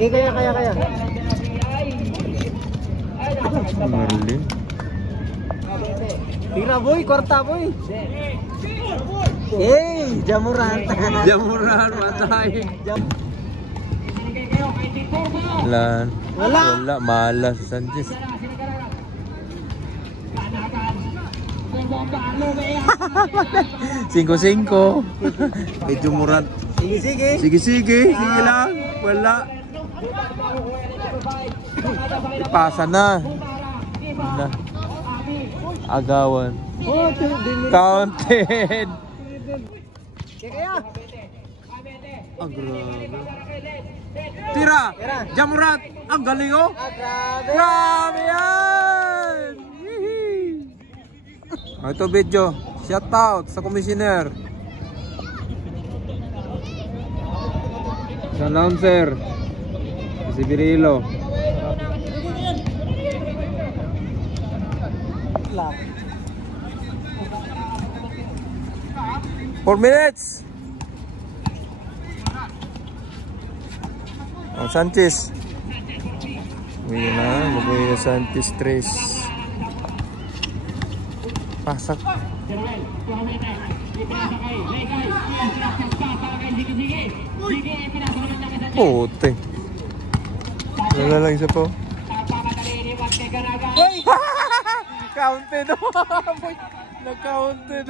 Kaya. Merlin. Tira boy, kwarta boy. Jamuran. Jamuran, matay. Wala, malas si Sanchez. Singko. Medyo murat. Sige lang. Wala. Ipasa na. Agawan. Counted. Kaya. Grabe. Tira. Jamurat. Ang galing oh. Grabe yan. Ito video. Shout out sa commissioner. Sa announcer. Si Birilo. 4 minutes. Sanchez. Uy na, mabuhay na Sanchez 3. Pasak. Puti. Wala lang isa po. Counted. Nag-counted.